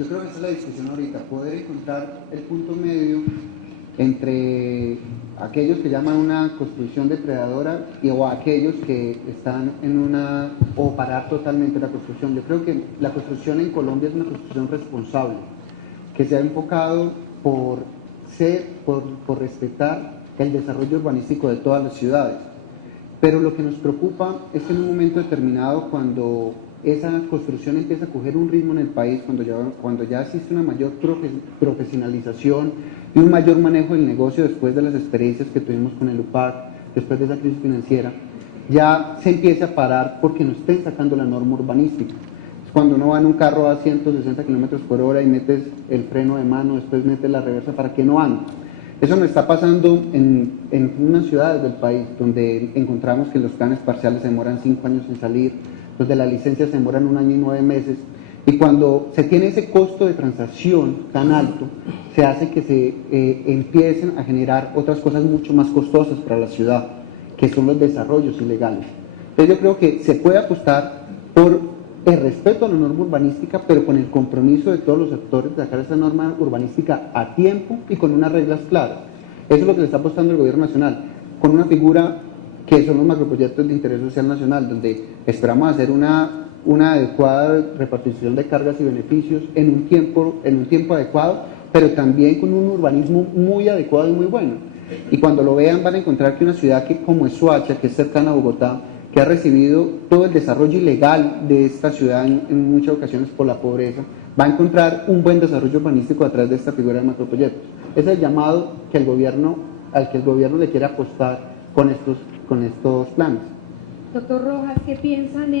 Yo creo que esa es la discusión ahorita, poder encontrar el punto medio entre aquellos que llaman una construcción depredadora o aquellos que están en una, o parar totalmente la construcción. Yo creo que la construcción en Colombia es una construcción responsable, que se ha enfocado por respetar el desarrollo urbanístico de todas las ciudades. Pero lo que nos preocupa es que en un momento determinado, cuando esa construcción empieza a coger un ritmo en el país, cuando ya existe una mayor profesionalización y un mayor manejo del negocio después de las experiencias que tuvimos con el UPAC, después de esa crisis financiera, ya se empieza a parar porque no estén sacando la norma urbanística. Es cuando uno va en un carro a 160 kilómetros por hora y metes el freno de mano, después metes la reversa para que no ande. Eso nos está pasando en unas ciudades del país, donde encontramos que los planes parciales se demoran 5 años en salir, donde las licencias se demoran 1 año y 9 meses, y cuando se tiene ese costo de transacción tan alto, se hace que se empiecen a generar otras cosas mucho más costosas para la ciudad, que son los desarrollos ilegales. Entonces yo creo que se puede apostar por el respeto a la norma urbanística, pero con el compromiso de todos los actores de sacar esa norma urbanística a tiempo y con unas reglas claras. Eso es lo que le está apostando el gobierno nacional, con una figura que son los macroproyectos de interés social nacional, donde esperamos hacer una adecuada repartición de cargas y beneficios en un tiempo adecuado, pero también con un urbanismo muy adecuado y muy bueno. Y cuando lo vean van a encontrar que una ciudad como es Soacha, que es cercana a Bogotá, que ha recibido todo el desarrollo ilegal de esta ciudad en muchas ocasiones por la pobreza, va a encontrar un buen desarrollo urbanístico a través de esta figura de macroproyectos. Ese es el llamado al que el gobierno le quiere apostar con estos planes. Doctor Rojas, ¿qué piensan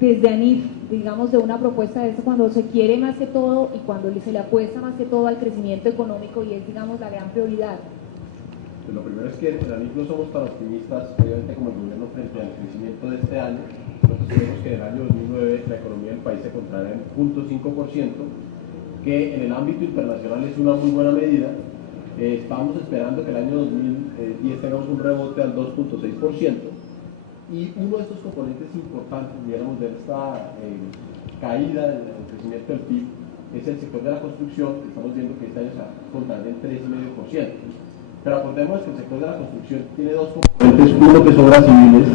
desde ANIF, digamos, de una propuesta de esta cuando se quiere más que todo y cuando se le apuesta más que todo al crecimiento económico y es, digamos, la gran prioridad? Pues lo primero es que en ANIF no somos tan optimistas, obviamente, como el gobierno frente al crecimiento de este año. Nosotros creemos que en el año 2009 la economía del país se contraerá en 0.5%, que en el ámbito internacional es una muy buena medida. Estamos esperando que el año 2010 tengamos un rebote al 2.6%. Y uno de estos componentes importantes, digamos, de esta caída del crecimiento del PIB es el sector de la construcción. Estamos viendo que este año se va a contraer en 3,5%. Pero acordemos que el sector de la construcción tiene dos componentes, uno que son obras civiles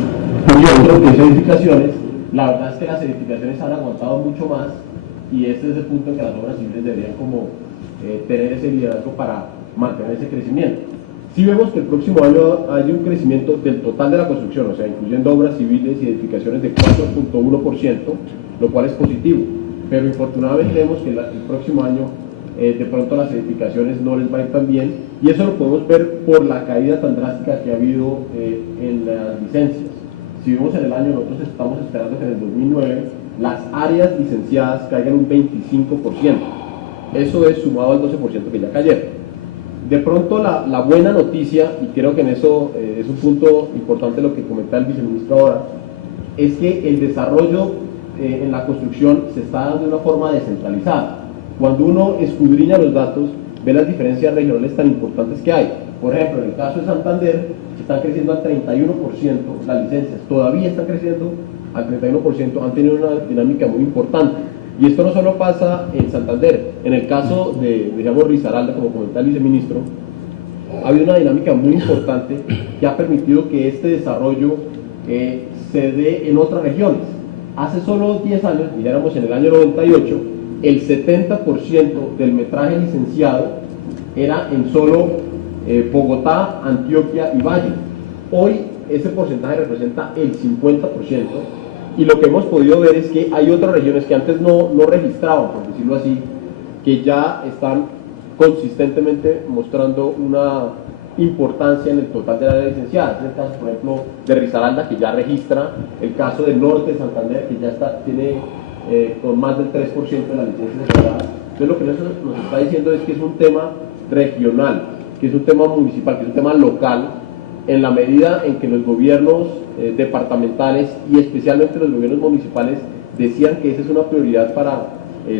y otro que es edificaciones. La verdad es que las edificaciones han aguantado mucho más y este es el punto en que las obras civiles deberían tener ese liderazgo para mantener ese crecimiento. Si vemos que el próximo año hay un crecimiento del total de la construcción, o sea, incluyendo obras civiles y edificaciones de 4.1%, lo cual es positivo, pero infortunadamente vemos que el próximo año de pronto las edificaciones no les va a ir tan bien, y eso lo podemos ver por la caída tan drástica que ha habido en las licencias. Si vemos en el año, nosotros estamos esperando que en el 2009 las áreas licenciadas caigan un 25%. Eso es sumado al 12% que ya cayeron. De pronto la buena noticia, y creo que en eso es un punto importante lo que comentaba el viceministro ahora, es que el desarrollo en la construcción se está dando de una forma descentralizada. Cuando uno escudriña los datos, ve las diferencias regionales tan importantes que hay. Por ejemplo, en el caso de Santander, se están creciendo al 31% las licencias, todavía están creciendo al 31%, han tenido una dinámica muy importante. Y esto no solo pasa en Santander, en el caso de, digamos, Risaralda, como comentaba el viceministro, ha habido una dinámica muy importante que ha permitido que este desarrollo se dé en otras regiones. Hace solo 10 años, y ya éramos en el año 98, el 70% del metraje licenciado era en solo Bogotá, Antioquia y Valle. Hoy ese porcentaje representa el 50%. Y lo que hemos podido ver es que hay otras regiones que antes no registraban, por decirlo así, que ya están consistentemente mostrando una importancia en el total de la área licenciada. Es el caso, por ejemplo, de Risaralda, que ya registra, el caso del norte de Santander, que ya tiene con más del 3% de las licencias aseguradas. Entonces lo que nos está diciendo es que es un tema regional, que es un tema municipal, que es un tema local, en la medida en que los gobiernos departamentales y especialmente los gobiernos municipales decían que esa es una prioridad para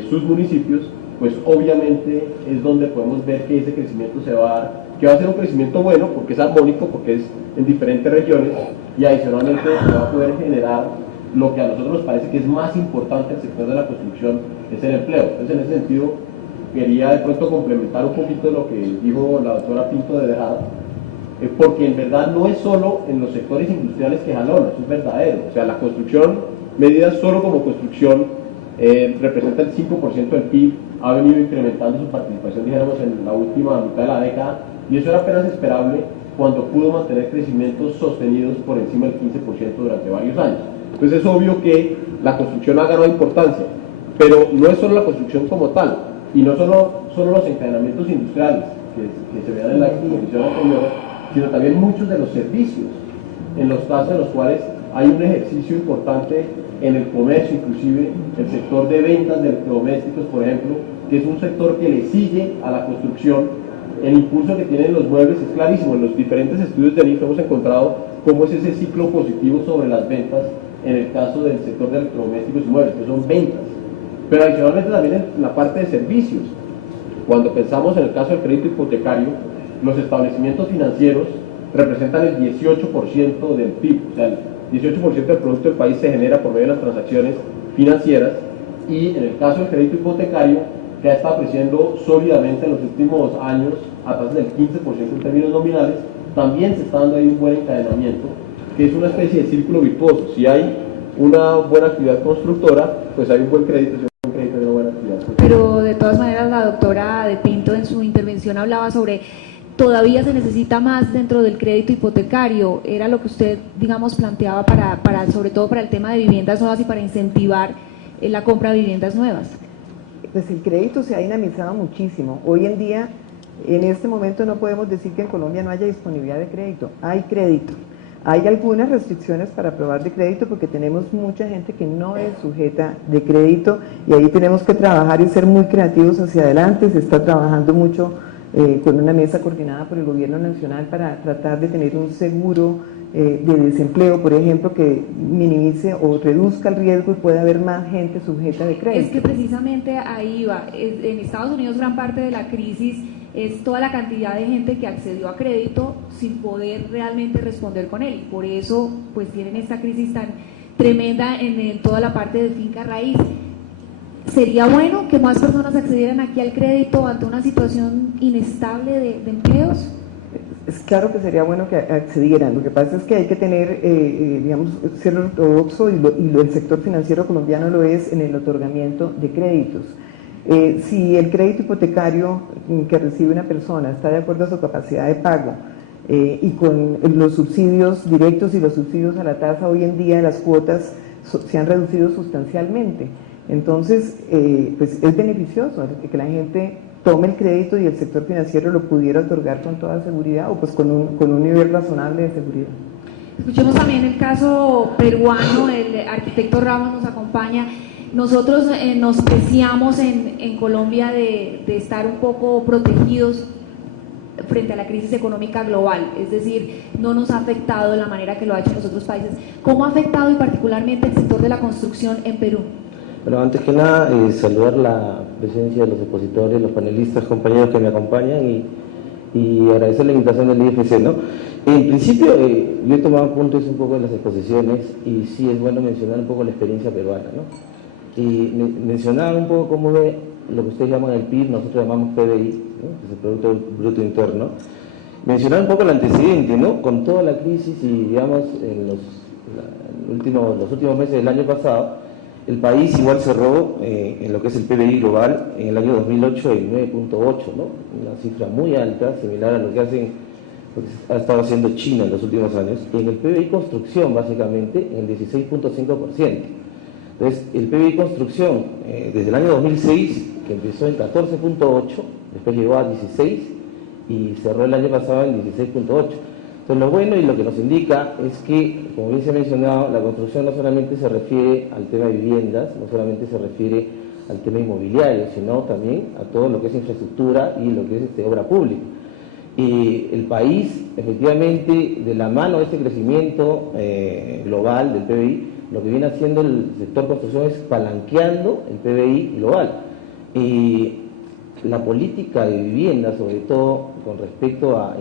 sus municipios, pues obviamente es donde podemos ver que ese crecimiento se va a dar, que va a ser un crecimiento bueno porque es armónico, porque es en diferentes regiones y adicionalmente se va a poder generar lo que a nosotros nos parece que es más importante el sector de la construcción es el empleo. Entonces, en ese sentido, quería de pronto complementar un poquito lo que dijo la doctora Pinto de Dejada, porque en verdad no es solo en los sectores industriales que jalona, eso es verdadero. O sea, la construcción, medida solo como construcción, representa el 5% del PIB, ha venido incrementando su participación, dijéramos, en la última mitad de la década, y eso era apenas esperable cuando pudo mantener crecimientos sostenidos por encima del 15% durante varios años. Entonces es obvio que la construcción ha ganado importancia, pero no es solo la construcción como tal, y no solo los encadenamientos industriales que se vean en la exposición anterior, sino también muchos de los servicios, en los casos en los cuales hay un ejercicio importante en el comercio, inclusive el sector de ventas de electrodomésticos, por ejemplo, que es un sector que le sigue a la construcción. El impulso que tienen los muebles es clarísimo. En los diferentes estudios de ANIF hemos encontrado cómo es ese ciclo positivo sobre las ventas en el caso del sector de electrodomésticos y muebles, que son ventas. Pero adicionalmente también en la parte de servicios. Cuando pensamos en el caso del crédito hipotecario, los establecimientos financieros representan el 18% del PIB, o sea, el 18% del producto del país se genera por medio de las transacciones financieras, y en el caso del crédito hipotecario, que ha estado creciendo sólidamente en los últimos años a tasas del 15% en términos nominales, también se está dando ahí un buen encadenamiento, que es una especie de círculo virtuoso. Si hay una buena actividad constructora, pues hay un buen crédito, si hay un buen crédito hay una buena actividad constructora. Pero de todas maneras la doctora de Pinto en su intervención hablaba sobre todavía se necesita más dentro del crédito hipotecario, era lo que usted, digamos, planteaba sobre todo para el tema de viviendas nuevas y para incentivar la compra de viviendas nuevas. Pues el crédito se ha dinamizado muchísimo. Hoy en día, en este momento no podemos decir que en Colombia no haya disponibilidad de crédito, hay crédito. Hay algunas restricciones para aprobar de crédito porque tenemos mucha gente que no es sujeta de crédito y ahí tenemos que trabajar y ser muy creativos hacia adelante. Se está trabajando mucho con una mesa coordinada por el gobierno nacional para tratar de tener un seguro de desempleo, por ejemplo, que minimice o reduzca el riesgo y pueda haber más gente sujeta de crédito. Es que precisamente ahí va. En Estados Unidos gran parte de la crisis es toda la cantidad de gente que accedió a crédito sin poder realmente responder con él. Por eso pues tienen esta crisis tan tremenda en toda la parte de finca raíz. ¿Sería bueno que más personas accedieran aquí al crédito ante una situación inestable de empleos? Es claro que sería bueno que accedieran. Lo que pasa es que hay que tener, digamos, ser ortodoxo y el sector financiero colombiano lo es en el otorgamiento de créditos. Si el crédito hipotecario que recibe una persona está de acuerdo a su capacidad de pago y con los subsidios directos y los subsidios a la tasa, hoy en día las cuotas se han reducido sustancialmente. Entonces, pues es beneficioso que la gente tome el crédito y el sector financiero lo pudiera otorgar con toda seguridad o pues con un nivel razonable de seguridad. Escuchemos también el caso peruano, el arquitecto Ramos nos acompaña. Nosotros nos preciamos en Colombia de estar un poco protegidos frente a la crisis económica global, es decir, no nos ha afectado de la manera que lo ha hecho en los otros países. ¿Cómo ha afectado y particularmente el sector de la construcción en Perú? Bueno, antes que nada, saludar la presencia de los expositores, los panelistas, compañeros que me acompañan y agradecer la invitación del IFC, ¿no? En principio, yo he tomado puntos un poco de las exposiciones y sí es bueno mencionar un poco la experiencia peruana, ¿no? Y mencionar un poco cómo ve lo que ustedes llaman el PIB, nosotros llamamos PBI, ¿no? Que es el Producto Bruto Interno. Mencionar un poco el antecedente, ¿no? Con toda la crisis y, digamos, en los últimos meses del año pasado, el país igual cerró en lo que es el PBI global en el año 2008 en 9.8, ¿no? Una cifra muy alta, similar a lo que ha estado haciendo China en los últimos años. Y en el PBI construcción, básicamente, en el 16.5%. Entonces, el PBI construcción, desde el año 2006, que empezó en 14.8, después llegó a 16 y cerró el año pasado en 16.8. Entonces, lo bueno y lo que nos indica es que, como bien se ha mencionado, la construcción no solamente se refiere al tema de viviendas, no solamente se refiere al tema inmobiliario, sino también a todo lo que es infraestructura y lo que es obra pública. Y el país, efectivamente, de la mano de este crecimiento global del PBI, lo que viene haciendo el sector construcción es palanqueando el PBI global. Y la política de vivienda, sobre todo con respecto a